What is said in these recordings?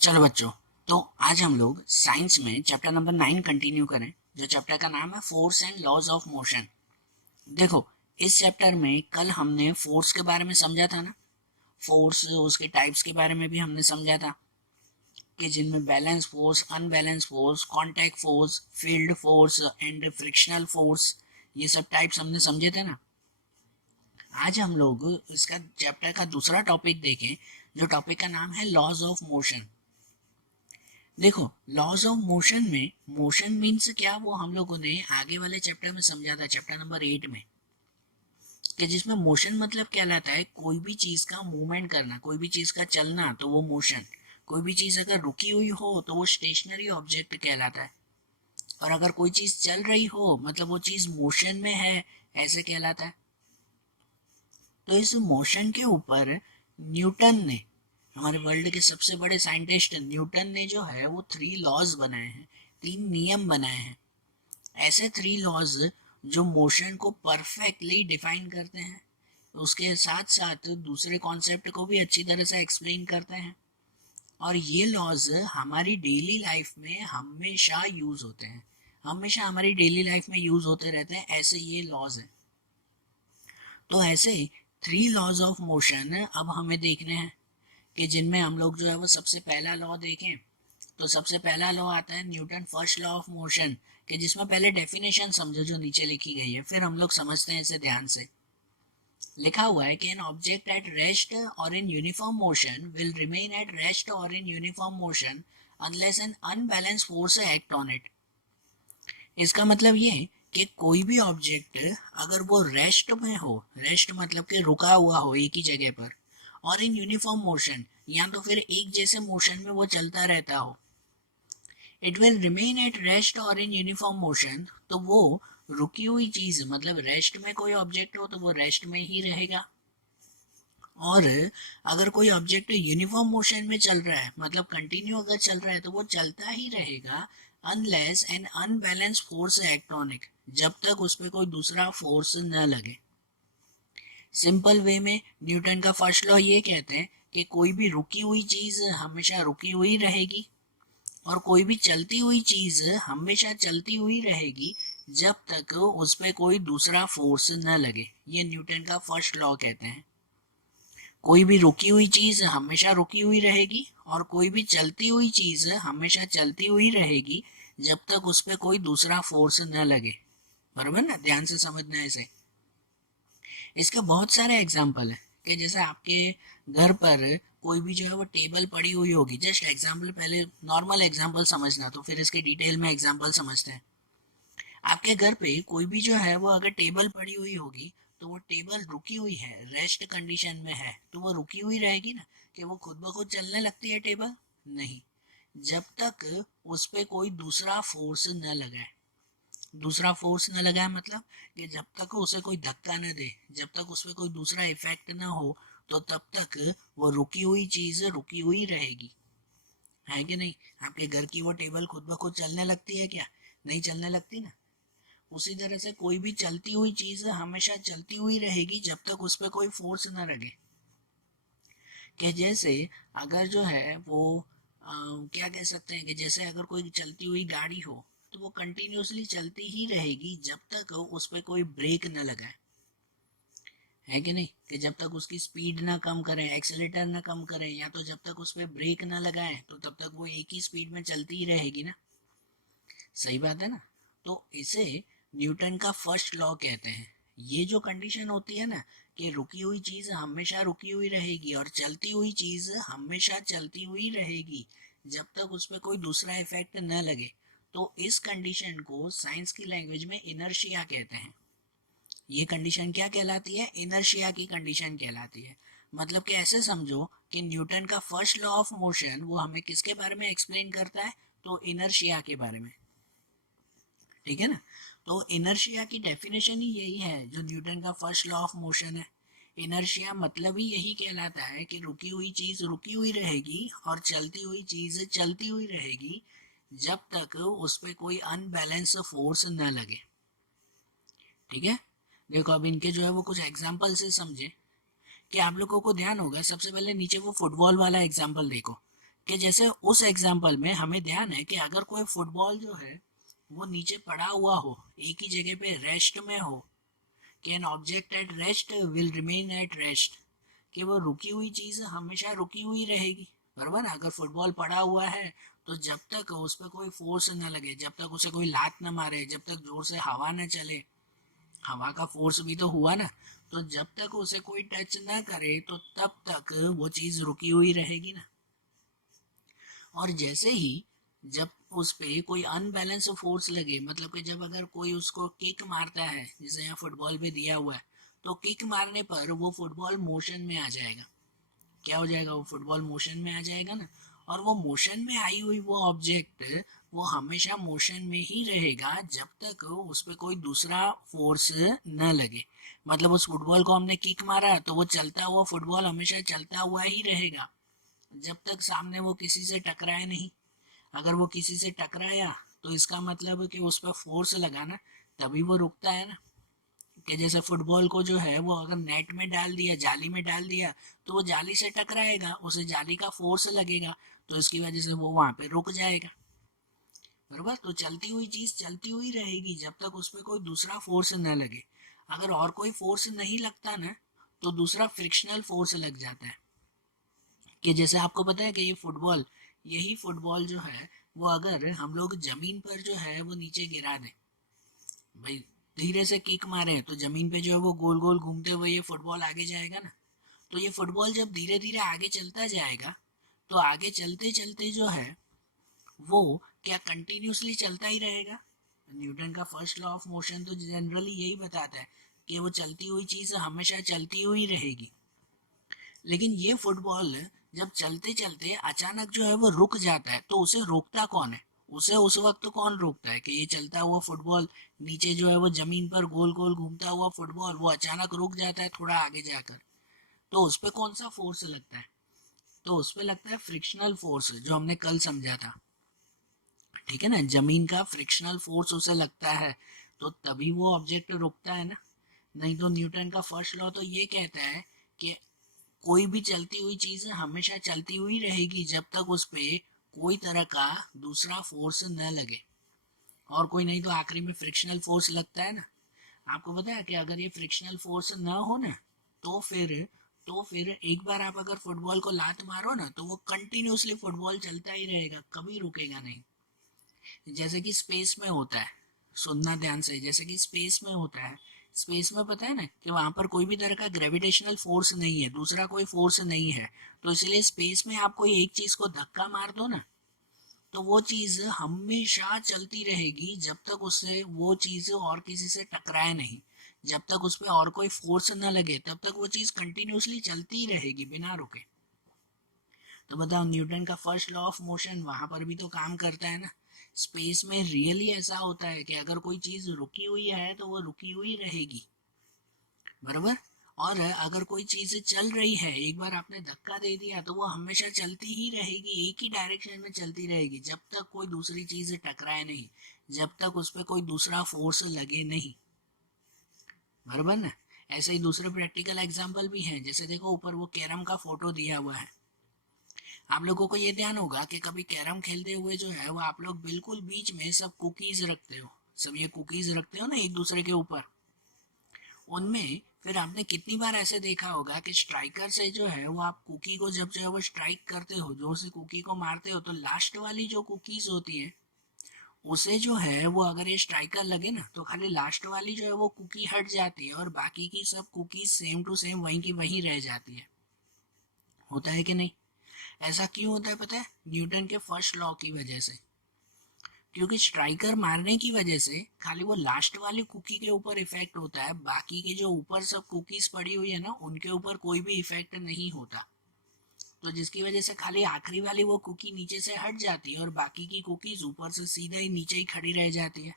चलो बच्चों, तो आज हम लोग साइंस में चैप्टर नंबर 9 कंटिन्यू करें, जो चैप्टर का नाम है force and laws of motion. देखो, इस चैप्टर में कल हमने फोर्स के बारे में समझा था ना। फोर्स, उसके टाइप्स के बारे में भी हमने समझा था कि जिनमें balance force, unbalance force, contact force, field force and frictional force, ये सब टाइप्स हमने समझे थे ना। आज हम लोग इसका चैप्टर का दूसरा टॉपिक देखें, जो टॉपिक का नाम है लॉज ऑफ मोशन। देखो, लॉज ऑफ मोशन में मोशन मीन्स क्या, वो हम लोगों ने आगे वाले चैप्टर में समझा था, चैप्टर नंबर 8 में, कि जिसमें मोशन मतलब कहलाता है कोई भी चीज का मूवमेंट करना, कोई भी चीज का चलना, तो वो मोशन। कोई भी चीज अगर रुकी हुई हो तो वो स्टेशनरी ऑब्जेक्ट कहलाता है, और अगर कोई चीज चल रही हो मतलब वो चीज मोशन में है, ऐसे कहलाता है। तो इस मोशन के ऊपर न्यूटन ने, हमारे वर्ल्ड के सबसे बड़े साइंटिस्ट न्यूटन ने जो है वो 3 लॉज बनाए हैं, 3 नियम बनाए हैं। ऐसे 3 लॉज जो मोशन को परफेक्टली डिफाइन करते हैं, उसके साथ साथ दूसरे कॉन्सेप्ट को भी अच्छी तरह से एक्सप्लेन करते हैं। और ये लॉज हमारी डेली लाइफ में हमेशा यूज होते हैं, हमेशा हमारी डेली लाइफ में यूज होते रहते हैं, ऐसे ये लॉज हैं। तो ऐसे 3 लॉज ऑफ मोशन अब हमें देखने हैं, कि जिनमें हम लोग जो है वो सबसे पहला लॉ देखें। तो सबसे पहला लॉ आता है Newton first law of motion, कि जिसमें पहले डेफिनेशन समझो जो नीचे लिखी गई है, फिर हम लोग समझते हैं इसे ध्यान से। लिखा हुआ है कि एन ऑब्जेक्ट एट रेस्ट और in uniform motion will remain at rest और in uniform motion unless an unbalance force act on it. इसका मतलब ये है कि कोई भी ऑब्जेक्ट अगर वो रेस्ट में हो, रेस्ट मतलब कि रुका हुआ हो एक ही जगह पर, और इन यूनिफॉर्म मोशन, या तो फिर एक जैसे मोशन में वो चलता रहता हो, it will remain at rest और इन यूनिफॉर्म मोशन, तो वो रुकी हुई चीज, मतलब रेस्ट में कोई ऑब्जेक्ट हो तो वो रेस्ट में ही रहेगा। और अगर कोई ऑब्जेक्ट यूनिफॉर्म मोशन में चल रहा है, मतलब कंटिन्यू अगर चल रहा है, तो वो चलता ही रहेगा unless an unbalance force act on it, जब तक उस पर कोई दूसरा फोर्स न लगे। सिंपल वे में न्यूटन का फर्स्ट लॉ ये कहते हैं कि कोई भी रुकी हुई चीज हमेशा रुकी हुई रहेगी, और कोई भी चलती हुई चीज हमेशा चलती हुई रहेगी, जब तक उस पर कोई दूसरा फोर्स न लगे। ये न्यूटन का फर्स्ट लॉ कहते हैं। कोई भी रुकी हुई चीज हमेशा रुकी हुई रहेगी, और कोई भी चलती हुई चीज हमेशा चलती हुई रहेगी, जब तक उस पर कोई दूसरा फोर्स न लगे। बराबर ना, ध्यान से समझना है इसे। इसका बहुत सारे एग्जाम्पल है, कि जैसे आपके घर पर कोई भी जो है वो टेबल पड़ी हुई होगी, जस्ट एग्जाम्पल, पहले नॉर्मल एग्जाम्पल समझना, तो फिर इसके डिटेल में एग्जाम्पल समझते हैं। आपके घर पे कोई भी जो है वो अगर टेबल पड़ी हुई होगी, तो वो टेबल रुकी हुई है, रेस्ट कंडीशन में है, तो वो रुकी हुई रहेगी ना, कि वो खुद ब खुद चलने लगती है टेबल? नहीं, जब तक उस पर कोई दूसरा फोर्स न लगाए। दूसरा फोर्स न लगाए मतलब कि जब तक उसे कोई धक्का न दे, जब तक उस पर कोई दूसरा इफेक्ट न हो, तो तब तक वो रुकी हुई चीज रुकी हुई रहेगी। है कि नहीं? आपके घर की वो टेबल खुद ब खुद चलने लगती है क्या? नहीं चलने लगती ना। उसी तरह से कोई भी चलती हुई चीज हमेशा चलती हुई रहेगी, जब तक उस पर कोई फोर्स न लगे। कि जैसे अगर जो है वो क्या कह सकते हैं, कि जैसे अगर कोई चलती हुई गाड़ी हो, तो वो कंटिन्यूअसली चलती ही रहेगी जब तक उस पर कोई ब्रेक न लगाए। है कि नहीं? कि जब तक उसकी स्पीड ना कम करें, एक्सेलेटर ना कम करें, या तो जब तक उस पर ब्रेक ना लगाएं, तो तब तक वो एक ही स्पीड में चलती ही रहेगी ना। सही बात है ना। तो इसे न्यूटन का फर्स्ट लॉ कहते हैं। ये जो कंडीशन होती है ना, कि रुकी हुई चीज हमेशा रुकी हुई रहेगी और चलती हुई चीज हमेशा चलती हुई रहेगी, जब तक उस पर कोई दूसरा इफेक्ट न लगे, तो इस कंडीशन को साइंस की लैंग्वेज में इनर्शिया कहते हैं। ये कंडीशन क्या कहलाती है? इनर्शिया की कंडीशन कहलाती है। मतलब कि ऐसे समझो कि न्यूटन का फर्स्ट लॉ ऑफ मोशन वो हमें किसके बारे में एक्सप्लेन करता है? तो इनर्शिया के बारे में। ठीक है ना। तो इनर्शिया की डेफिनेशन ही यही है जो न्यूटन का फर्स्ट लॉ ऑफ मोशन है। इनर्शिया मतलब ही यही कहलाता है कि रुकी हुई चीज रुकी हुई रहेगी और चलती हुई चीज चलती हुई रहेगी, जब तक उस पर कोई अनबैलेंस फोर्स न लगे। ठीक है। देखो, अब इनके जो है वो कुछ एग्जाम्पल से समझे, कि आप लोगों को ध्यान होगा, सबसे पहले नीचे वो फुटबॉल वाला एग्जाम्पल देखो, कि जैसे उस एग्जाम्पल में हमें ध्यान है कि अगर कोई फुटबॉल जो है वो नीचे पड़ा हुआ हो, एक ही जगह पे रेस्ट में हो, कि an object at rest will remain at rest, कि वो रुकी हुई चीज हमेशा रुकी हुई रहेगी, बराबर। अगर फुटबॉल पड़ा हुआ है तो जब तक उस पर कोई फोर्स न लगे, जब तक उसे कोई लात न मारे, जब तक जोर से हवा न चले, हवा का फोर्स भी तो हुआ ना, तो जब तक उसे कोई टच ना करे तो तब तक वो चीज रुकी हुई रहेगी ना। और जैसे ही जब उस पे कोई अनबैलेंस फोर्स लगे, मतलब कि जब अगर कोई उसको किक मारता है, जैसे यहाँ फुटबॉल पे दिया हुआ है, तो किक मारने पर वो फुटबॉल मोशन में आ जाएगा। क्या हो जाएगा? वो फुटबॉल मोशन में आ जाएगा ना। और वो मोशन में आई हुई वो ऑब्जेक्ट वो हमेशा मोशन में ही रहेगा जब तक उस पर कोई दूसरा फोर्स न लगे। मतलब उस फुटबॉल को हमने किक मारा तो वो चलता हुआ फुटबॉल हमेशा चलता हुआ ही रहेगा जब तक सामने वो किसी से टकराए नहीं। अगर वो किसी से टकराया तो इसका मतलब कि उस पर फोर्स लगाना, तभी वो रुकता है ना। कि जैसे फुटबॉल को जो है वो अगर नेट में डाल दिया, जाली में डाल दिया, तो वो जाली से टकराएगा, उसे जाली का फोर्स लगेगा, तो इसकी वजह से वो वहां पे रुक जाएगा, बराबर। तो चलती हुई चीज चलती हुई रहेगी जब तक उस पर कोई दूसरा फोर्स न लगे। अगर और कोई फोर्स नहीं लगता ना, तो दूसरा फ्रिक्शनल फोर्स लग जाता है। कि जैसे आपको पता है कि ये फुटबॉल, यही फुटबॉल जो है वो अगर हम लोग जमीन पर जो है वो नीचे गिरा दें, भाई धीरे से किक मारे तो जमीन पे जो है वो गोल गोल घूमते हुए ये फुटबॉल आगे जाएगा ना। तो ये फुटबॉल जब धीरे धीरे आगे चलता जाएगा, तो आगे चलते चलते जो है वो क्या कंटिन्यूसली चलता ही रहेगा? न्यूटन का फर्स्ट लॉ ऑफ मोशन तो जनरली यही बताता है कि वो चलती हुई चीज हमेशा चलती हुई रहेगी। लेकिन ये फुटबॉल जब चलते चलते अचानक जो है वो रुक जाता है, तो उसे रोकता कौन है? उसे उस वक्त कौन रोकता है कि ये चलता हुआ फुटबॉल, नीचे जो है वो जमीन पर गोल गोल घूमता हुआ फुटबॉल वो अचानक रुक जाता है थोड़ा आगे जाकर, तो उस पर कौन सा फोर्स लगता है? तो उस पर लगता है फ्रिक्शनल फोर्स, जो हमने कल समझा था। ठीक है ना, जमीन का फ्रिक्शनल फोर्स उसे लगता है, तो तभी वो ऑब्जेक्ट रुकता है ना। नहीं तो न्यूटन का फर्स्ट लॉ तो ये कहता है कि कोई भी चलती हुई चीज हमेशा चलती हुई रहेगी जब तक उस पे कोई तरह का दूसरा फोर्स न लगे। और कोई नहीं तो आखिरी में फ्रिक्शनल फोर्स लगता है ना। आपको पता है कि अगर ये फ्रिक्शनल फोर्स न हो ना, तो फिर एक बार आप अगर फुटबॉल को लात मारो ना, तो वो कंटिन्यूसली फुटबॉल चलता ही रहेगा, कभी रुकेगा नहीं। जैसे कि स्पेस में होता है, सुनना ध्यान से, जैसे कि स्पेस में होता है, स्पेस में पता है ना कि वहां पर कोई भी तरह का ग्रेविटेशनल फोर्स नहीं है, दूसरा कोई फोर्स नहीं है, तो इसलिए स्पेस में आप कोई एक चीज को धक्का मार दो ना, तो वो चीज हमेशा चलती रहेगी जब तक उससे वो चीज और किसी से टकराए नहीं, जब तक उस पर और कोई फोर्स न लगे तब तक वो चीज कंटिन्यूसली चलती ही रहेगी बिना रुके। तो बताओ, न्यूटन का फर्स्ट लॉ ऑफ मोशन वहां पर भी तो काम करता है ना। स्पेस में रियली ऐसा होता है कि अगर कोई चीज रुकी हुई है तो वो रुकी हुई रहेगी, बराबर। और अगर कोई चीज चल रही है, एक बार आपने धक्का दे दिया तो वो हमेशा चलती ही रहेगी, एक ही डायरेक्शन में चलती रहेगी जब तक कोई दूसरी चीज टकराए नहीं, जब तक उस पर कोई दूसरा फोर्स लगे नहीं, बराबर ना। ऐसे ही दूसरे प्रैक्टिकल एग्जाम्पल भी हैं, जैसे देखो ऊपर वो कैरम का फोटो दिया हुआ है। आप लोगों को ये ध्यान होगा कि कभी कैरम खेलते हुए जो है वो आप लोग बिल्कुल बीच में सब कुकीज रखते हो, सब ये कुकीज रखते हो ना एक दूसरे के ऊपर। उनमें फिर आपने कितनी बार ऐसे देखा होगा कि स्ट्राइकर से जो है वो आप कुकी को जब जो है वो स्ट्राइक करते हो, जोर से कुकी को मारते हो, तो लास्ट वाली जो कुकीज होती है उसे जो है वो अगर ये स्ट्राइकर लगे ना, तो खाली लास्ट वाली जो है वो कुकी हट जाती है और बाकी की सब कुकीज सेम टू सेम वहीं की वहीं रह जाती है। होता है कि नहीं? ऐसा क्यों होता है पता है? न्यूटन के फर्स्ट लॉ की वजह से। क्योंकि स्ट्राइकर मारने की वजह से खाली वो लास्ट वाली कुकी के ऊपर इफेक्ट होता है, बाकी के जो ऊपर सब कुकीज पड़ी हुई है ना उनके ऊपर कोई भी इफेक्ट नहीं होता। तो जिसकी वजह से खाली आखिरी वाली वो कुकी नीचे से हट जाती है और बाकी की कुकीज ऊपर से सीधा ही नीचे ही खड़ी रह जाती है।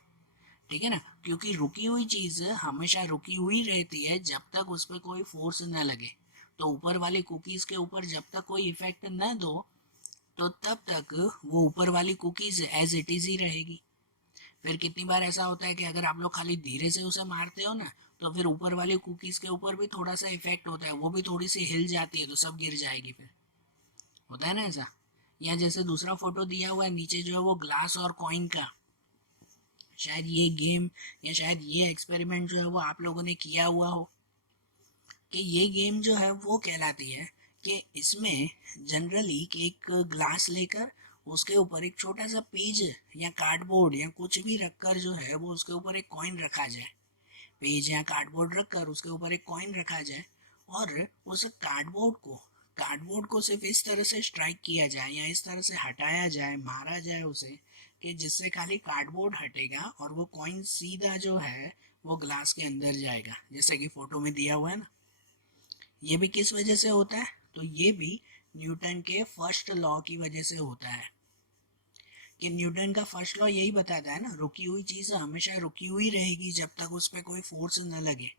ठीक है ना, क्योंकि रुकी हुई चीज हमेशा रुकी हुई रहती है जब तक उस पर कोई फोर्स न लगे। तो ऊपर वाले कुकीज के ऊपर जब तक कोई इफेक्ट न दो, तो तब तक वो ऊपर वाली कुकीज एज इट इज ही रहेगी। फिर कितनी बार ऐसा होता है कि अगर आप लोग खाली धीरे से उसे मारते हो ना, तो फिर ऊपर वाली कुकीज के ऊपर भी थोड़ा सा इफेक्ट होता है, वो भी थोड़ी सी हिल जाती है तो सब गिर जाएगी फिर। होता है ना ऐसा। या जैसे दूसरा फोटो दिया हुआ है नीचे जो है वो ग्लास और कॉइन का, शायद ये गेम या शायद ये एक्सपेरिमेंट जो है वो आप लोगों ने किया हुआ हो कि ये गेम जो है वो कहलाती है कि इसमें जनरली कि एक ग्लास लेकर उसके ऊपर एक छोटा सा पेज या कार्डबोर्ड या कुछ भी रखकर जो है वो उसके ऊपर एक कॉइन रखा जाए, पेज या कार्डबोर्ड रखकर उसके ऊपर एक कॉइन रखा जाए और उस कार्डबोर्ड को सिर्फ इस तरह से स्ट्राइक किया जाए या इस तरह से हटाया जाए, मारा जाए उसे, कि जिससे खाली कार्डबोर्ड हटेगा और वो कॉइन सीधा जो है वो ग्लास के अंदर जाएगा, जैसे कि फोटो में दिया हुआ है ना। ये भी किस वजह से होता है? तो ये भी न्यूटन के फर्स्ट लॉ की वजह से होता है कि न्यूटन का फर्स्ट लॉ यही बताता है ना, रुकी हुई चीज हमेशा रुकी हुई रहेगी जब तक उस पर कोई फोर्स न लगे।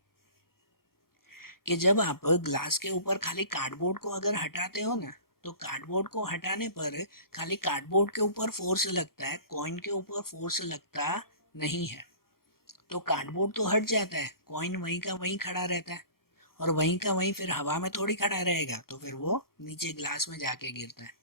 कि जब आप ग्लास के ऊपर खाली कार्डबोर्ड को अगर हटाते हो ना, तो कार्डबोर्ड को हटाने पर खाली कार्डबोर्ड के ऊपर फोर्स लगता है, कॉइन के ऊपर फोर्स लगता नहीं है। तो कार्डबोर्ड तो हट जाता है, कॉइन वहीं का वहीं खड़ा रहता है और वहीं का वहीं फिर हवा में थोड़ी खड़ा रहेगा, तो फिर वो नीचे ग्लास में जाके गिरता है।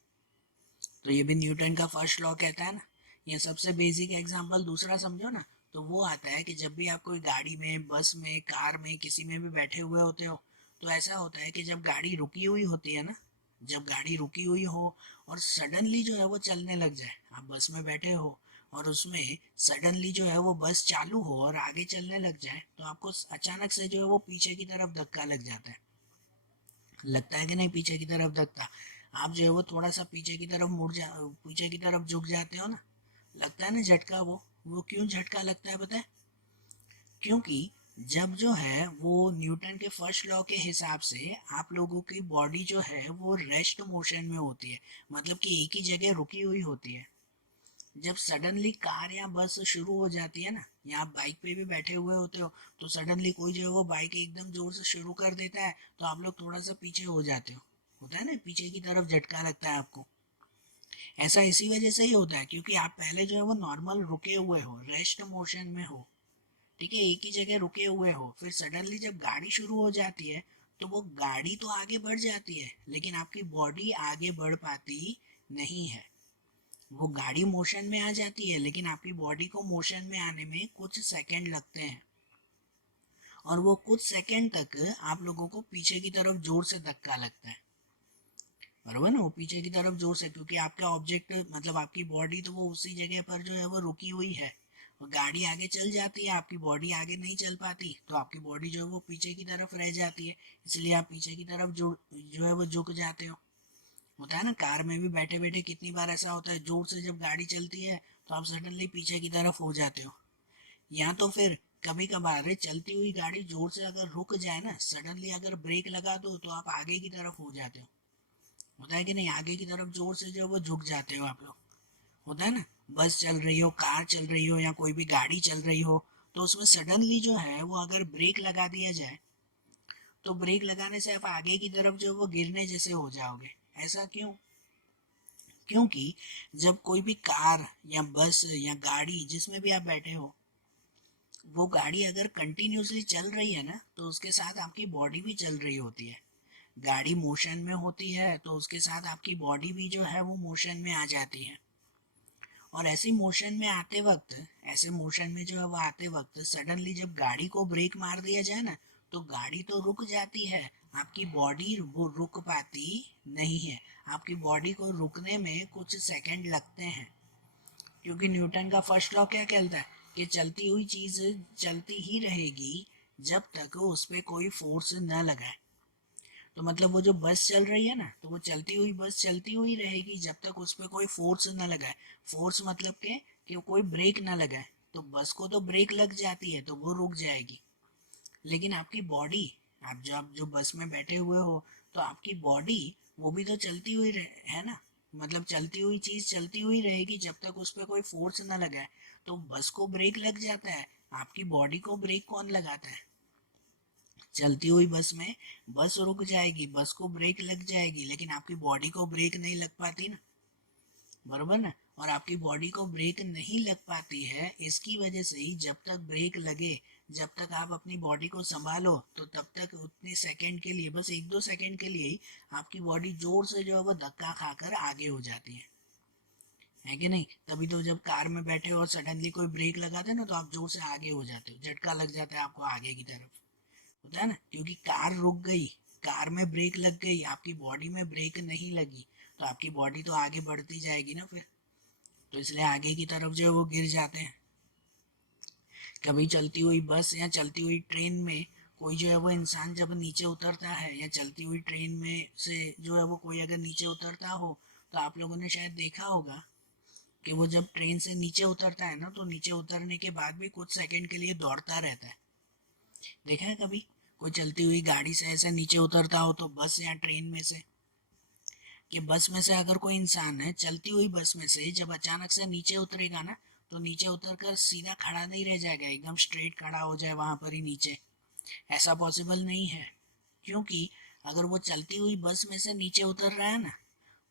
तो ये भी न्यूटन का फर्स्ट लॉ कहता है ना। ये सबसे बेसिक एग्जांपल दूसरा समझो ना, तो वो आता है कि जब भी आप कोई गाड़ी में, बस में, कार में, किसी में भी बैठे हुए होते हो, तो ऐसा होता है कि जब गाड़ी रुकी हुई होती है ना, जब गाड़ी रुकी हुई हो और सडनली जो है वो चलने लग जाए, आप बस में बैठे हो और उसमें सडनली जो है वो बस चालू हो और आगे चलने लग जाए, तो आपको अचानक से जो है वो पीछे की तरफ धक्का लग जाता है। लगता है कि नहीं पीछे की तरफ धक्का? आप जो है वो थोड़ा सा पीछे की तरफ पीछे की तरफ झुक जाते हो ना, लगता है ना झटका। वो क्यों झटका लगता है पता है? क्योंकि जब जो है वो न्यूटन के फर्स्ट लॉ के हिसाब से आप लोगों की बॉडी जो है वो रेस्ट मोशन में होती है, मतलब कि एक ही जगह रुकी हुई होती है। जब सडनली कार या बस शुरू हो जाती है ना, या आप बाइक पे भी बैठे हुए होते हो, तो सडनली कोई जो है वो बाइक एकदम जोर से शुरू कर देता है, तो आप लोग थोड़ा सा पीछे हो जाते हो, होता है ना, पीछे की तरफ झटका लगता है आपको। ऐसा इसी वजह से ही होता है क्योंकि आप पहले जो है वो नॉर्मल रुके हुए हो, रेस्ट मोशन में हो, ठीक है, एक ही जगह रुके हुए हो, फिर सडनली जब गाड़ी शुरू हो जाती है तो वो गाड़ी तो आगे बढ़ जाती है लेकिन आपकी बॉडी आगे बढ़ पाती नहीं है। वो गाड़ी मोशन में आ जाती है लेकिन आपकी बॉडी को मोशन में आने में कुछ सेकंड लगते हैं और वो कुछ सेकंड तक आप लोगों को पीछे की तरफ जोर से धक्का लगता है, बराबर ना, वो पीछे की तरफ जोर से, क्योंकि आपका ऑब्जेक्ट मतलब आपकी बॉडी तो वो उसी जगह पर जो है वो रुकी हुई है, और गाड़ी आगे चल जाती है, आपकी बॉडी आगे नहीं चल पाती, तो आपकी बॉडी जो है वो पीछे की तरफ रह जाती है, इसलिए आप पीछे की तरफ जो है वो झुक जाते हो। होता है ना, कार में भी बैठे बैठे कितनी बार ऐसा होता है, जोर से जब गाड़ी चलती है तो आप सडनली पीछे की तरफ हो जाते हो। या तो फिर कभी कभार चलती हुई गाड़ी जोर से अगर रुक जाए ना, सडनली अगर ब्रेक लगा दो तो आप आगे की तरफ हो जाते हो, होता है कि नहीं, आगे की तरफ जोर से जो वो झुक जाते हो आप लोग, होता है ना। बस चल रही हो, कार चल रही हो या कोई भी गाड़ी चल रही हो, तो उसमें सडनली जो है वो अगर ब्रेक लगा दिया जाए तो ब्रेक लगाने से आप आगे की तरफ जो वो गिरने जैसे हो जाओगे। ऐसा क्यों? क्योंकि जब कोई भी कार या बस या गाड़ी जिसमें भी आप बैठे हो, वो गाड़ी अगर कंटिन्यूसली चल रही है ना, तो उसके साथ आपकी बॉडी भी चल रही होती है। गाड़ी मोशन में होती है तो उसके साथ आपकी बॉडी भी जो है वो मोशन में आ जाती है। और ऐसे मोशन में जो है वो आते वक्त सडनली जब गाड़ी को ब्रेक मार दिया जाए ना, तो गाड़ी तो रुक जाती है, आपकी बॉडी वो रुक पाती नहीं है। आपकी बॉडी को रुकने में कुछ सेकंड लगते हैं, क्योंकि न्यूटन का फर्स्ट लॉ क्या कहता है कि चलती हुई चीज चलती ही रहेगी जब तक उस पर कोई फोर्स न लगाए। तो मतलब वो जो बस चल रही है ना, तो वो चलती हुई बस चलती हुई रहेगी जब तक उस पर कोई फोर्स ना लगाए। फोर्स मतलब के कि कोई ब्रेक ना लगाए, तो बस को तो ब्रेक लग जाती है तो वो रुक जाएगी। लेकिन आपकी बॉडी, आप जो बस में बैठे हुए हो, तो आपकी बॉडी वो भी तो चलती हुई है ना, मतलब चलती हुई चीज चलती हुई रहेगी जब तक उस पर कोई फोर्स ना लगाए। तो बस को ब्रेक लग जाता है, आपकी बॉडी को ब्रेक कौन लगाता है? चलती हुई बस में बस रुक जाएगी, बस को ब्रेक लग जाएगी, लेकिन आपकी बॉडी को ब्रेक नहीं लग पाती ना, बरोबर ना। और आपकी बॉडी को ब्रेक नहीं लग पाती है, इसकी वजह से ही जब तक ब्रेक लगे, जब तक आप अपनी बॉडी को संभालो, तो तब तक उतने सेकंड के लिए, बस एक दो सेकंड के लिए ही आपकी बॉडी जोर से जो है वो धक्का खाकर आगे हो जाती है। है कि नहीं? तभी तो जब कार में बैठे हो और सडनली कोई ब्रेक लगाते हैं ना तो आप जोर से आगे हो जाते हो, झटका लग जाता है आपको आगे की तरफ, होता है ना, क्योंकि कार रुक गई, कार में ब्रेक लग गई, आपकी बॉडी में ब्रेक नहीं लगी, तो आपकी बॉडी तो आगे बढ़ती जाएगी ना फिर, तो इसलिए आगे की तरफ जो है वो गिर जाते हैं। कभी चलती हुई बस या चलती हुई ट्रेन में कोई जो है वो इंसान जब नीचे उतरता है, या चलती हुई ट्रेन में से जो है वो कोई अगर नीचे उतरता हो, तो आप लोगों ने शायद देखा होगा कि वो जब ट्रेन से नीचे उतरता है ना, तो नीचे उतरने के बाद भी कुछ सेकंड के लिए दौड़ता रहता है। देखा है कभी कोई चलती हुई गाड़ी से ऐसे नीचे उतरता हो, तो बस या ट्रेन में से, कि बस में से अगर कोई इंसान है चलती हुई बस में से जब अचानक से नीचे उतरेगा ना, तो नीचे उतरकर सीधा खड़ा नहीं रह जाएगा, एकदम स्ट्रेट खड़ा हो जाए वहां पर ही नीचे, ऐसा पॉसिबल नहीं है। क्योंकि अगर वो चलती हुई बस में से नीचे उतर रहा है ना,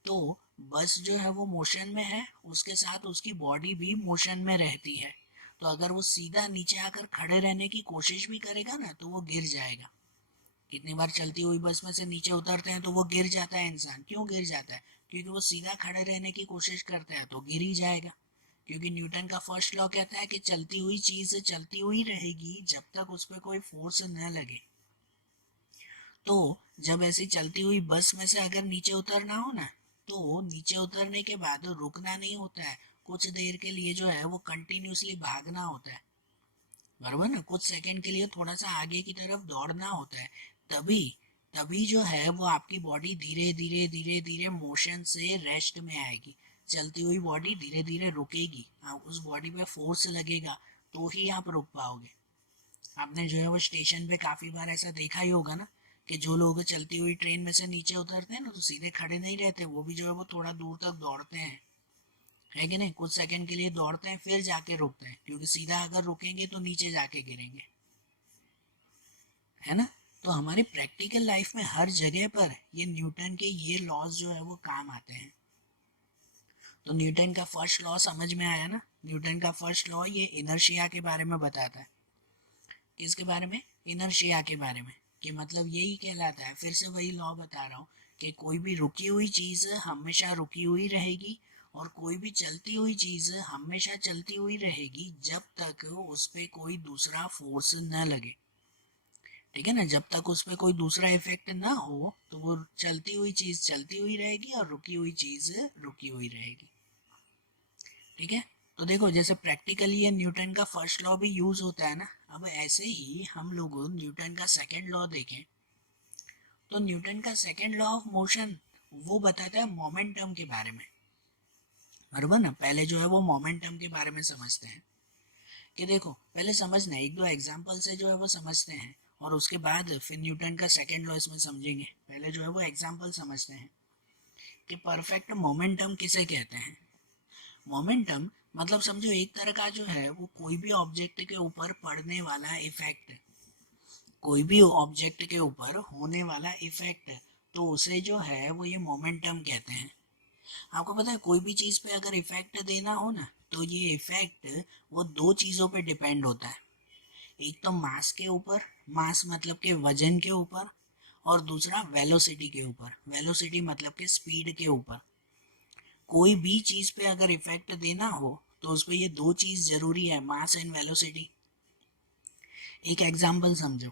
तो बस जो है वो मोशन में है, उसके साथ उसकी बॉडी भी मोशन में रहती है, तो अगर वो सीधा नीचे आकर खड़े रहने की कोशिश भी करेगा ना तो वो गिर जाएगा। कितनी बार चलती हुई बस में से नीचे उतरते हैं तो वो गिर जाता है इंसान, क्यों गिर जाता है? क्योंकि वो सीधा खड़े रहने की कोशिश करता है तो गिर ही जाएगा। क्योंकि न्यूटन का फर्स्ट लॉ कहता है कि चलती हुई चीज चलती हुई रहेगी जब तक उस पर कोई फोर्स न लगे। तो जब ऐसी चलती हुई बस में से अगर नीचे उतरना हो ना, तो नीचे उतरने के बाद रुकना नहीं होता है, कुछ देर के लिए जो है वो कंटिन्यूसली भागना होता है, बराबर ना, कुछ सेकंड के लिए थोड़ा सा आगे की तरफ दौड़ना होता है। तभी तभी जो है वो आपकी बॉडी धीरे धीरे धीरे धीरे मोशन से रेस्ट में आएगी। चलती हुई बॉडी धीरे धीरे रुकेगी, आप उस बॉडी पे फोर्स लगेगा तो ही आप रुक पाओगे। आपने जो है वो स्टेशन पे काफी बार ऐसा देखा ही होगा ना, कि जो लोग चलती हुई ट्रेन में से नीचे उतरते हैं ना तो सीधे खड़े नहीं रहते, वो भी जो है वो थोड़ा दूर तक दौड़ते हैं, है कि नहीं, कुछ सेकंड के लिए दौड़ते हैं फिर जाके रुकते हैं, क्योंकि सीधा अगर रुकेंगे तो नीचे जाके गिरेंगे, है ना। तो हमारी प्रैक्टिकल लाइफ में हर जगह पर ये न्यूटन के ये लॉज जो है वो काम आते हैं। तो न्यूटन का फर्स्ट लॉ समझ में आया ना, न्यूटन का फर्स्ट लॉ ये इनर्शिया के बारे में बताता है। किसके बारे में? इनर्शिया के बारे में, कि मतलब यही कहलाता है, फिर से वही लॉ बता रहा हूँ, कि कोई भी रुकी हुई चीज हमेशा रुकी हुई रहेगी, और कोई भी चलती हुई चीज हमेशा चलती हुई रहेगी जब तक उस पर कोई दूसरा फोर्स न लगे। ठीक है ना, जब तक उस पर कोई दूसरा इफेक्ट ना हो तो वो चलती हुई चीज चलती हुई रहेगी और रुकी हुई चीज रुकी हुई रहेगी। ठीक है, तो देखो जैसे प्रैक्टिकली ये न्यूटन का फर्स्ट लॉ भी यूज होता है ना, अब ऐसे ही हम लोग न्यूटन का सेकंड लॉ देखें, तो न्यूटन का सेकंड लॉ ऑफ मोशन वो बताता है मोमेंटम के बारे में, बराबर ना। पहले जो है वो मोमेंटम के बारे में समझते हैं, कि देखो पहले समझना एक दो एग्जाम्पल से जो है वो समझते हैं, और उसके बाद फिर न्यूटन का सेकंड लॉ इसमें समझेंगे। पहले जो है वो एग्जाम्पल समझते हैं कि परफेक्ट मोमेंटम किसे कहते हैं। मोमेंटम मतलब समझो एक तरह का जो है वो कोई भी ऑब्जेक्ट के ऊपर पड़ने वाला इफेक्ट, कोई भी ऑब्जेक्ट के ऊपर होने वाला इफेक्ट, तो उसे जो है वो ये मोमेंटम कहते हैं। आपको पता है कोई भी चीज पे अगर इफेक्ट देना हो ना, तो ये इफेक्ट वो दो चीजों पे डिपेंड होता है। एक तो मास के ऊपर, मास मतलब के वजन के ऊपर, और दूसरा वेलोसिटी के ऊपर, वेलोसिटी मतलब के स्पीड के ऊपर। कोई भी चीज पे अगर इफेक्ट देना हो तो उस पर ये दो चीज जरूरी है, मास एंड वेलोसिटी। एक एग्जांपल समझो,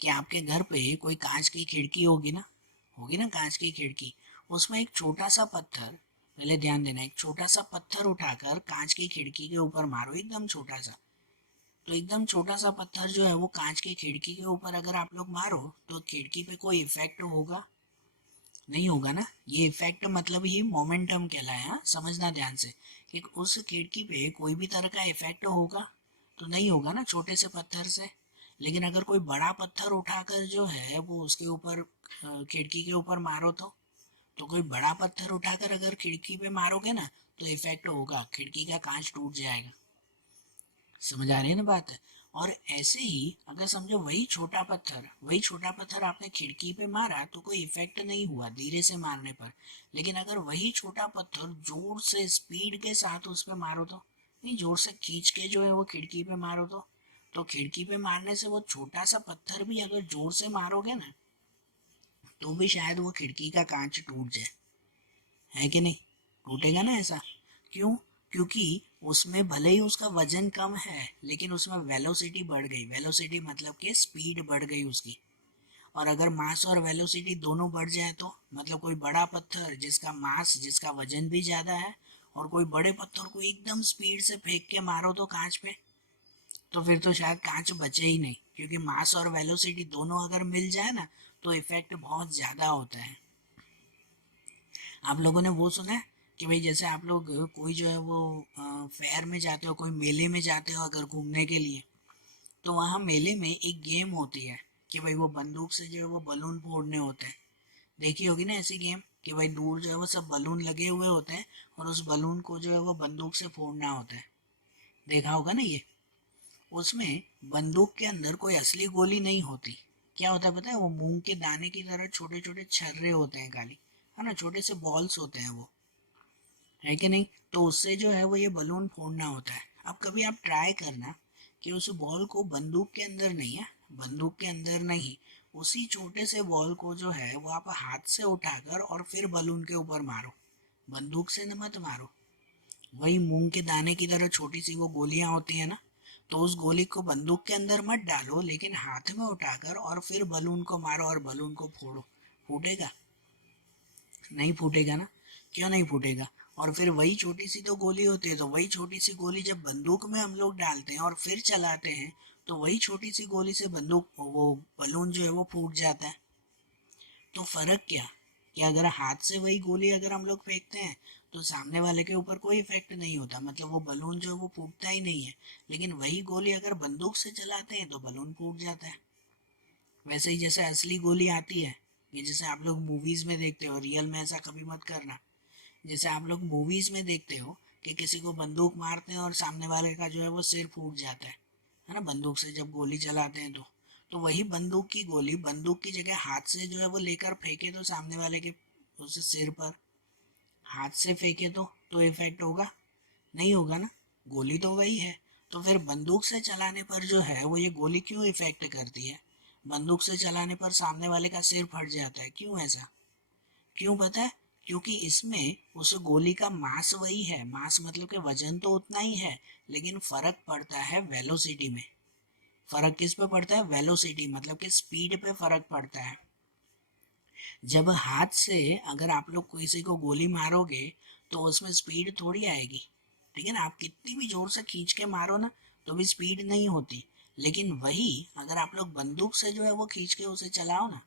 कि आपके घर पे कोई कांच की खिड़की होगी ना कांच की खिड़की, उसमें एक छोटा सा पत्थर, पहले ध्यान देना, एक छोटा सा पत्थर उठाकर कांच की खिड़की के ऊपर मारो, एकदम छोटा सा, तो एकदम छोटा सा पत्थर जो है वो कांच की खिड़की के ऊपर अगर आप लोग मारो तो खिड़की पे कोई इफेक्ट होगा? नहीं होगा ना। ये इफेक्ट मतलब ही मोमेंटम कहलाया, समझना ध्यान से, कि उस खिड़की पे कोई भी तरह का इफेक्ट होगा? तो नहीं होगा ना, छोटे से पत्थर से। लेकिन अगर कोई बड़ा पत्थर उठाकर जो है वो उसके ऊपर खिड़की के ऊपर मारो, तो कोई बड़ा पत्थर उठाकर अगर खिड़की पे मारोगे ना तो इफेक्ट होगा, खिड़की का कांच टूट जाएगा। समझ आ रही है ना बात? और ऐसे ही अगर समझो वही छोटा पत्थर आपने खिड़की पे मारा तो कोई इफेक्ट नहीं हुआ धीरे से मारने पर। लेकिन अगर वही छोटा पत्थर जोर से स्पीड के साथ उस पे मारो तो, नहीं, जोर से खींच के जो है वो खिड़की पे मारो तो खिड़की पे मारने से वो छोटा सा पत्थर भी अगर जोर से मारोगे ना तो भी शायद वो खिड़की का कांच टूट जाए, है कि नहीं? टूटेगा ना ऐसा। क्यों? क्योंकि उसमें भले ही उसका वजन कम है लेकिन उसमें वेलोसिटी बढ़ गई। वेलोसिटी मतलब कि स्पीड बढ़ गई उसकी। और अगर मास और वेलोसिटी दोनों बढ़ जाए तो मतलब कोई बड़ा पत्थर जिसका मास, जिसका वजन भी ज़्यादा है, और कोई बड़े पत्थर को एकदम स्पीड से फेंक के मारो तो कांच पे, तो फिर तो शायद कांच बचे ही नहीं, क्योंकि मास और वेलोसिटी दोनों अगर मिल जाए ना तो इफेक्ट बहुत ज़्यादा होता है। आप लोगों ने वो सुना है कि भाई जैसे आप लोग कोई जो है वो फेयर में जाते हो, कोई मेले में जाते हो अगर घूमने के लिए, तो वहाँ मेले में एक गेम होती है कि भाई वो बंदूक से जो है वो बलून फोड़ने होते हैं। देखी होगी ना ऐसी गेम कि भाई दूर जो है वो सब बलून लगे हुए होते हैं और उस बलून को जो है वो बंदूक से फोड़ना होता है। देखा होगा ना ये। उसमें बंदूक के अंदर कोई असली गोली नहीं होती। क्या होता है पता है? वो मूंग के दाने की तरह छोटे छोटे छर्रे होते हैं खाली, है ना, छोटे से बॉल्स होते हैं वो, है कि नहीं? तो उससे जो है वो ये बलून फोड़ना होता है। अब कभी आप ट्राई करना कि उस बॉल को बंदूक के अंदर नहीं है, बंदूक के अंदर नहीं, उसी छोटे से बॉल को जो है वो आप हाथ से उठाकर और फिर बलून के ऊपर मारो। बंदूक से न मत मारो। वही मूंग के दाने की तरह छोटी सी वो गोलियां होती है ना, तो उस गोली को बंदूक के अंदर मत डालो, लेकिन हाथ में उठाकर और फिर बलून को मारो और बलून को फोड़ो। फूटेगा? नहीं फूटेगा ना। क्यों नहीं फूटेगा? और फिर वही छोटी सी तो गोली होती है, तो वही छोटी सी गोली जब बंदूक में हम लोग डालते हैं और फिर चलाते हैं, तो वही छोटी सी गोली से बंदूक, वो बलून जो है वो फूट जाता है। तो फर्क क्या? कि अगर हाथ से वही गोली अगर हम लोग फेंकते हैं तो सामने वाले के ऊपर कोई इफेक्ट नहीं होता, मतलब वो बलून जो है वो फूटता ही नहीं है। लेकिन वही गोली अगर बंदूक से चलाते हैं तो बलून फूट जाता है। वैसे ही जैसे असली गोली आती है, ये जैसे आप लोग मूवीज में देखते हो, रियल में ऐसा कभी मत करना। जैसे आप लोग मूवीज में देखते हो कि किसी को बंदूक मारते हैं और सामने वाले का जो है वो सिर फूट जाता है ना, बंदूक से जब गोली चलाते हैं तो वही बंदूक की गोली बंदूक की जगह हाथ से जो है वो लेकर फेंके तो सामने वाले के उस सिर पर, हाथ से फेंके तो इफेक्ट होगा? नहीं होगा ना। गोली तो वही है। तो फिर बंदूक से चलाने पर जो है वो ये गोली क्यों इफेक्ट करती है? बंदूक से चलाने पर सामने वाले का सिर फट जाता है, क्यों ऐसा? क्यों पता है? क्योंकि इसमें उस गोली का मास वही है, मास मतलब कि वजन तो उतना ही है, लेकिन फर्क पड़ता है वेलोसिटी में। फर्क किस पे पड़ता है? वेलोसिटी मतलब कि स्पीड पे फर्क पड़ता है। जब हाथ से अगर आप लोग किसी को गोली मारोगे तो उसमें स्पीड थोड़ी आएगी, ठीक है ना, आप कितनी भी जोर से खींच के मारो ना तो भी स्पीड नहीं होती। लेकिन वही अगर आप लोग बंदूक से जो है वो खींच के उसे चलाओ ना,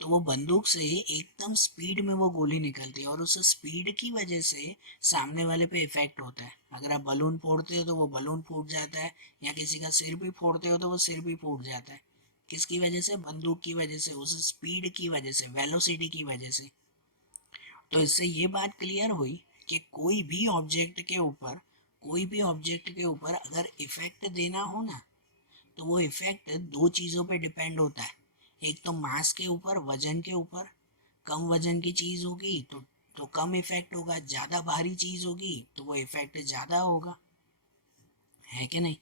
तो वो बंदूक से एकदम स्पीड में वो गोली निकलती है और उस स्पीड की वजह से सामने वाले पे इफेक्ट होता है। अगर आप बलून फोड़ते हो तो वो बलून फूट जाता है, या किसी का सिर भी फोड़ते हो तो वो सिर भी फूट जाता है। किसकी वजह से? बंदूक की वजह से, उस स्पीड की वजह से, वेलोसिटी की वजह से। तो इससे ये बात क्लियर हुई कि कोई भी ऑब्जेक्ट के ऊपर अगर इफेक्ट देना हो ना, तो वो इफेक्ट दो चीज़ों पे डिपेंड होता है। एक तो मास के ऊपर, वजन के ऊपर। कम वजन की चीज़ होगी तो कम इफेक्ट होगा, ज़्यादा भारी चीज़ होगी तो वो इफेक्ट ज़्यादा होगा, है कि नहीं?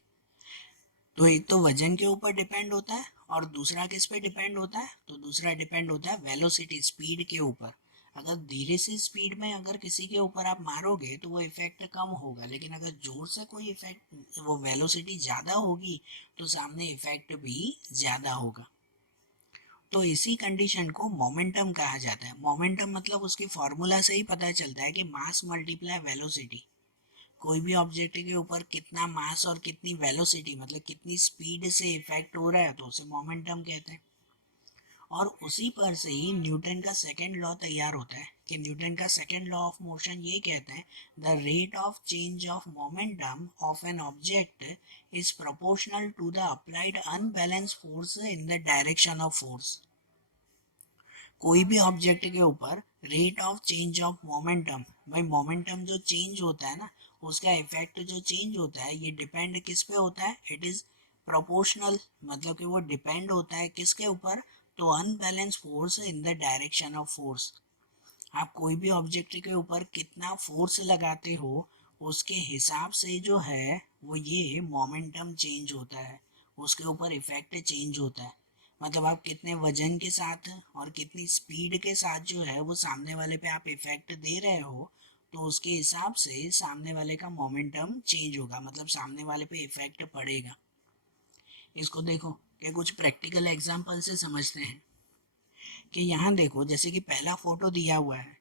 तो एक तो वजन के ऊपर डिपेंड होता है और दूसरा किस पे डिपेंड होता है? तो दूसरा डिपेंड होता है वेलोसिटी, स्पीड के ऊपर। अगर धीरे से स्पीड में अगर किसी के ऊपर आप मारोगे तो वो इफेक्ट कम होगा, लेकिन अगर जोर से कोई इफेक्ट, वो वेलोसिटी ज़्यादा होगी तो सामने इफेक्ट भी ज़्यादा होगा। तो इसी कंडीशन को मोमेंटम कहा जाता है। मोमेंटम मतलब उसकी फॉर्मूला से ही पता चलता है कि मास मल्टीप्लाई वेलोसिटी। कोई भी ऑब्जेक्ट के ऊपर कितना मास और कितनी वेलोसिटी मतलब कितनी स्पीड से इफेक्ट हो रहा है तो उसे मोमेंटम कहते हैं। और उसी पर से ही न्यूटन का सेकंड लॉ तैयार होता है कि न्यूटन का सेकंड लॉ ऑफ मोशन ये कहते हैं, the rate of change of momentum of an object is proportional to the applied unbalance force in the direction of force. कोई भी ऑब्जेक्ट के ऊपर rate of change of momentum, भाई momentum जो change होता है ना, उसका इफेक्ट जो चेंज होता है ये डिपेंड किस पे होता है? इट इज प्रोपोर्शनल, मतलब कि वो डिपेंड होता है किसके ऊपर? तो unbalance force in the direction of force. आप कोई भी ऑब्जेक्ट के ऊपर कितना फोर्स लगाते हो उसके हिसाब से जो है वो ये मोमेंटम चेंज होता है, उसके ऊपर इफेक्ट चेंज होता है। मतलब आप कितने वजन के साथ और कितनी स्पीड के साथ जो है वो सामने वाले पे आप इफेक्ट दे रहे हो, तो उसके हिसाब से सामने वाले का मोमेंटम चेंज होगा, मतलब सामने वाले पे इफेक्ट पड़ेगा। इसको देखो कि कुछ प्रैक्टिकल एग्जांपल से समझते हैं। कि यहाँ देखो जैसे कि पहला फोटो दिया हुआ है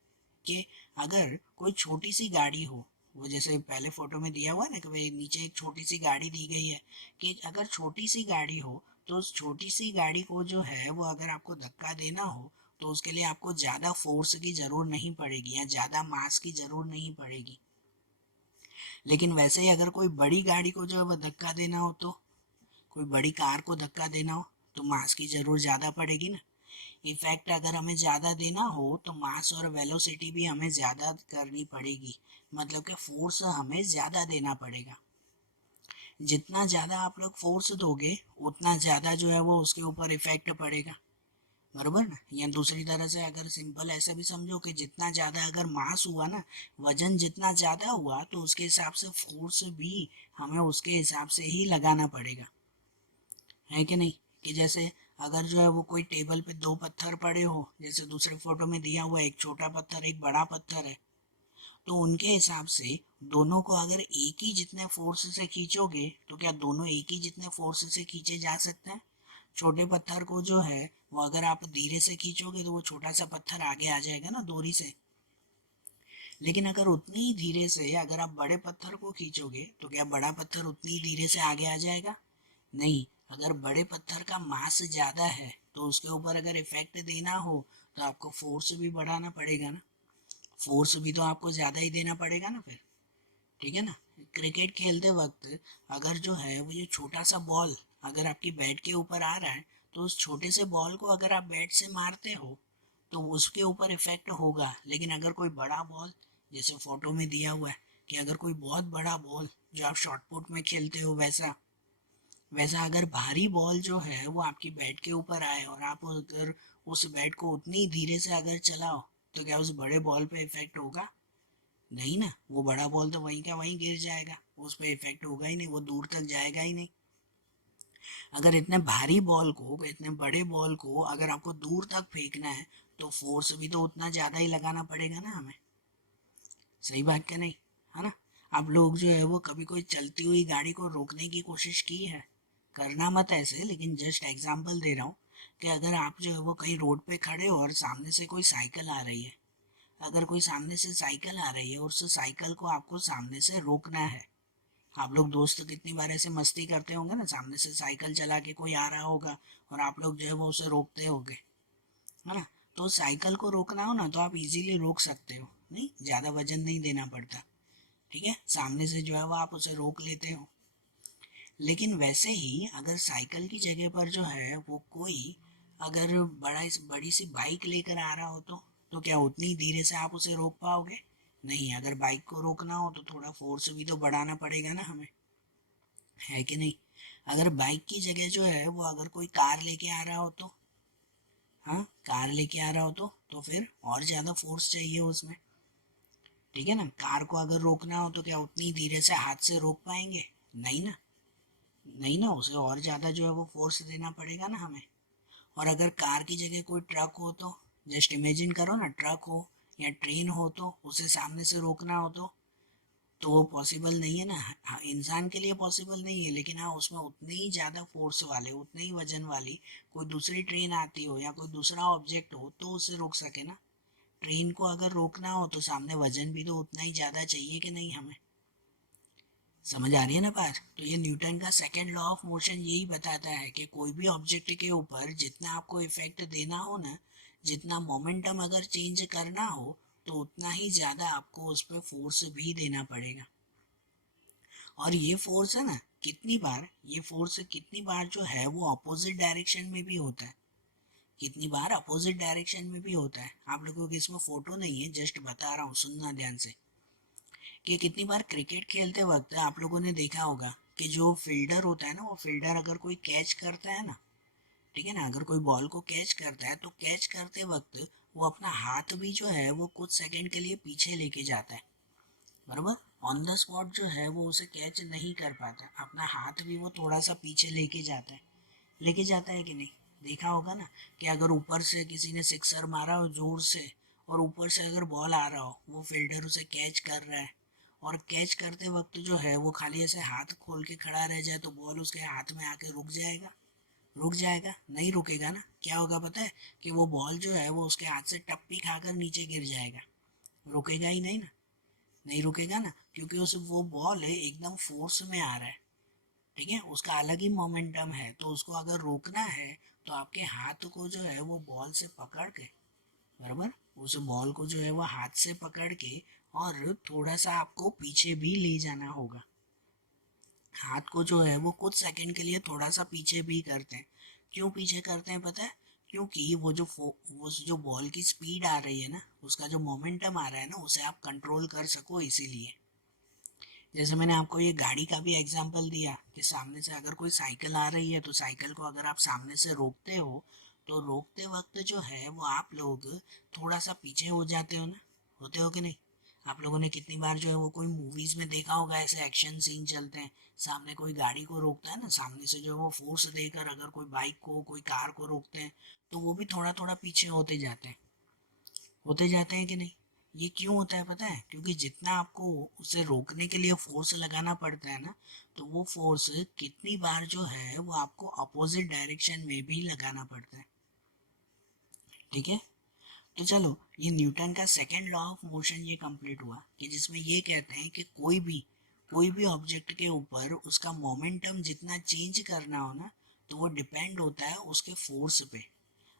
कि अगर कोई छोटी सी गाड़ी हो, वो जैसे पहले फोटो में दिया हुआ है ना कि भाई नीचे एक छोटी सी गाड़ी दी गई है, कि अगर छोटी सी गाड़ी हो तो उस छोटी सी गाड़ी को जो है वो अगर आपको धक्का देना हो तो उसके लिए आपको ज़्यादा फोर्स की ज़रूर नहीं पड़ेगी या ज़्यादा मास की ज़रूर नहीं पड़ेगी। लेकिन वैसे ही अगर कोई बड़ी गाड़ी को जो है वो धक्का देना हो, तो कोई बड़ी कार को धक्का देना हो तो मास की ज़रूर ज़्यादा पड़ेगी ना। इफेक्ट अगर हमें ज़्यादा देना हो तो मास और वेलोसिटी भी हमें ज़्यादा करनी पड़ेगी, मतलब कि फोर्स हमें ज़्यादा देना पड़ेगा। जितना ज़्यादा आप लोग फोर्स दोगे उतना ज़्यादा जो है वो उसके ऊपर इफेक्ट पड़ेगा, बरोबर ना। या दूसरी तरह से अगर सिंपल ऐसे भी समझो कि जितना ज़्यादा अगर मास हुआ ना, वजन जितना ज़्यादा हुआ तो उसके हिसाब से फोर्स भी हमें उसके हिसाब से ही लगाना पड़ेगा, है कि नहीं। कि जैसे अगर जो है वो कोई टेबल पे दो पत्थर पड़े हो, जैसे दूसरे फोटो में दिया हुआ एक छोटा पत्थर एक बड़ा पत्थर है, तो उनके हिसाब से दोनों को अगर एक ही जितने फोर्स से खींचोगे तो क्या दोनों एक ही जितने फोर्स से खींचे जा सकते हैं। छोटे पत्थर को जो है वो अगर आप धीरे से खींचोगे तो वो छोटा सा पत्थर आगे आ जाएगा ना डोरी से। लेकिन अगर उतनी ही धीरे से अगर आप बड़े पत्थर को खींचोगे तो क्या बड़ा पत्थर उतनी ही धीरे से आगे आ जाएगा। नहीं, अगर बड़े पत्थर का मास ज़्यादा है तो उसके ऊपर अगर इफेक्ट देना हो तो आपको फोर्स भी बढ़ाना पड़ेगा ना। फोर्स भी तो आपको ज़्यादा ही देना पड़ेगा ना फिर, ठीक है ना। क्रिकेट खेलते वक्त अगर जो है वो ये छोटा सा बॉल अगर आपकी बैट के ऊपर आ रहा है तो उस छोटे से बॉल को अगर आप बैट से मारते हो तो उसके ऊपर इफेक्ट होगा। लेकिन अगर कोई बड़ा बॉल, जैसे फोटो में दिया हुआ है कि अगर कोई बहुत बड़ा बॉल जो आप शॉर्ट पुट में खेलते हो वैसा वैसा अगर भारी बॉल जो है वो आपकी बैट के ऊपर आए और आप अगर उस बैट को उतनी धीरे से अगर चलाओ तो क्या उस बड़े बॉल पे इफेक्ट होगा। नहीं ना, वो बड़ा बॉल तो वहीं का वहीं गिर जाएगा, उस पर इफेक्ट होगा ही नहीं, वो दूर तक जाएगा ही नहीं। अगर इतने भारी बॉल को इतने बड़े बॉल को अगर आपको दूर तक फेंकना है तो फोर्स भी तो उतना ज़्यादा ही लगाना पड़ेगा ना हमें। सही बात क्या नहीं, है ना। आप लोग जो है वो कभी कोई चलती हुई गाड़ी को रोकने की कोशिश की है, करना मत ऐसे, लेकिन जस्ट एग्जांपल दे रहा हूँ कि अगर आप जो है वो कहीं रोड पे खड़े हो और सामने से कोई साइकिल आ रही है, अगर कोई सामने से साइकिल आ रही है और उस साइकिल को आपको सामने से रोकना है। आप लोग दोस्त कितनी बार ऐसे मस्ती करते होंगे ना, सामने से साइकिल चला के कोई आ रहा होगा और आप लोग जो है वो उसे रोकते होंगे, है ना। तो साइकिल को रोकना हो ना तो आप इजीली रोक सकते हो, नहीं ज़्यादा वजन नहीं देना पड़ता, ठीक है, सामने से जो है वो आप उसे रोक लेते हो। लेकिन वैसे ही अगर साइकिल की जगह पर जो है वो कोई अगर बड़ी सी बाइक लेकर आ रहा हो तो क्या उतनी धीरे से आप उसे रोक पाओगे। नहीं, अगर बाइक को रोकना हो तो थोड़ा फोर्स भी तो बढ़ाना पड़ेगा ना हमें, है कि नहीं। अगर बाइक की जगह जो है वो अगर कोई कार लेके आ रहा हो तो, हाँ कार लेके आ रहा हो तो फिर और ज़्यादा फोर्स चाहिए उसमें, ठीक है ना। कार को अगर रोकना हो तो क्या उतनी धीरे से हाथ से रोक पाएंगे। नहीं ना, नहीं ना, उसे और ज़्यादा जो है वो फोर्स देना पड़ेगा ना हमें। और अगर कार की जगह कोई ट्रक हो तो जस्ट इमेजिन करो ना, ट्रक हो या ट्रेन हो तो उसे सामने से रोकना हो तो वो पॉसिबल नहीं है ना। हाँ, इंसान के लिए पॉसिबल नहीं है, लेकिन हाँ उसमें उतनी ही ज़्यादा फोर्स वाले उतने ही वजन वाली कोई दूसरी ट्रेन आती हो या कोई दूसरा ऑब्जेक्ट हो तो उसे रोक सके ना। ट्रेन को अगर रोकना हो तो सामने वजन भी तो उतना ही ज़्यादा चाहिए कि नहीं हमें। समझ आ रही है ना बात। तो ये न्यूटन का सेकंड लॉ ऑफ मोशन यही बताता है कि कोई भी ऑब्जेक्ट के ऊपर जितना आपको इफेक्ट देना हो ना, जितना मोमेंटम अगर चेंज करना हो तो उतना ही ज़्यादा आपको उस पर फोर्स भी देना पड़ेगा। और ये फोर्स है ना, ये फोर्स कितनी बार जो है वो अपोजिट डायरेक्शन में भी होता है, कितनी बार अपोजिट डायरेक्शन में भी होता है। आप लोगों को इसमें फोटो नहीं है, जस्ट बता रहा हूँ, सुनना ध्यान से। कि कितनी बार क्रिकेट खेलते वक्त आप लोगों ने देखा होगा कि जो फील्डर होता है ना, वो फील्डर अगर कोई कैच करता है ना, ठीक है ना, अगर कोई बॉल को कैच करता है तो कैच करते वक्त वो अपना हाथ भी जो है वो कुछ सेकंड के लिए पीछे लेके जाता है, बराबर। ऑन द स्पॉट जो है वो उसे कैच नहीं कर पाता, अपना हाथ भी वो थोड़ा सा पीछे लेके जाता है कि नहीं। देखा होगा ना कि अगर ऊपर से किसी ने सिक्सर मारा हो जोर से और ऊपर से अगर बॉल आ रहा हो, वो फील्डर उसे कैच कर रहा है, और कैच करते वक्त जो है वो खाली ऐसे हाथ खोल के खड़ा रह जाए तो बॉल उसके हाथ में आके रुक जाएगा? रुक जाएगा? नहीं रुकेगा ना। क्या होगा पता है? कि वो बॉल जो है वो उसके हाथ से टप्पी खाकर नीचे गिर जाएगा। रुकेगा ही नहीं ना। नहीं रुकेगा ना, क्योंकि उसे वो बॉल है एकदम फोर्स में आ रहा है। ठीक है, उसका अलग ही मोमेंटम है, तो उसको अगर रोकना है तो आपके हाथ को जो है वो बॉल से पकड़ के, बराबर, उस बॉल को जो है वो हाथ से पकड़ के और थोड़ा सा आपको पीछे भी ले जाना होगा। हाथ को जो है वो कुछ सेकंड के लिए थोड़ा सा पीछे भी करते हैं। क्यों पीछे करते हैं पता है? क्योंकि वो जो बॉल की स्पीड आ रही है ना, उसका जो मोमेंटम आ रहा है ना, उसे आप कंट्रोल कर सको इसीलिए। जैसे मैंने आपको ये गाड़ी का भी एग्जांपल दिया कि सामने से अगर कोई साइकिल आ रही है तो साइकिल को अगर आप सामने से रोकते हो, तो रोकते वक्त जो है वो आप लोग थोड़ा सा पीछे हो जाते हो ना। होते हो कि नहीं? आप लोगों ने कितनी बार जो है वो कोई मूवीज में देखा होगा, ऐसे एक्शन सीन चलते हैं, सामने कोई गाड़ी को रोकता है ना, सामने से जो है वो फोर्स देकर अगर कोई बाइक को, कोई कार को रोकते हैं, तो वो भी थोड़ा थोड़ा पीछे होते जाते हैं कि नहीं? ये क्यों होता है पता है? क्योंकि जितना आपको उसे रोकने के लिए फोर्स लगाना पड़ता है ना, तो वो फोर्स कितनी बार जो है वो आपको अपोजिट डायरेक्शन में भी लगाना पड़ता है। ठीक है, तो चलो, ये न्यूटन का सेकेंड लॉ ऑफ मोशन ये कंप्लीट हुआ, कि जिसमें ये कहते हैं कि कोई भी ऑब्जेक्ट के ऊपर उसका मोमेंटम जितना चेंज करना हो ना, तो वो डिपेंड होता है उसके फोर्स पे।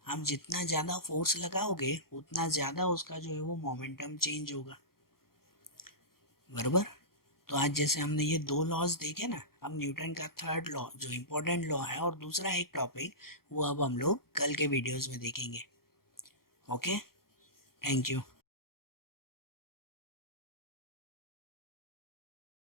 हम जितना ज़्यादा फोर्स लगाओगे उतना ज़्यादा उसका जो है वो मोमेंटम चेंज होगा। बराबर। तो आज जैसे हमने ये दो लॉज देखे ना, अब न्यूटन का थर्ड लॉ जो इम्पोर्टेंट लॉ है और दूसरा एक टॉपिक, वो अब हम लोग कल के वीडियोस में देखेंगे। Okay, thank you.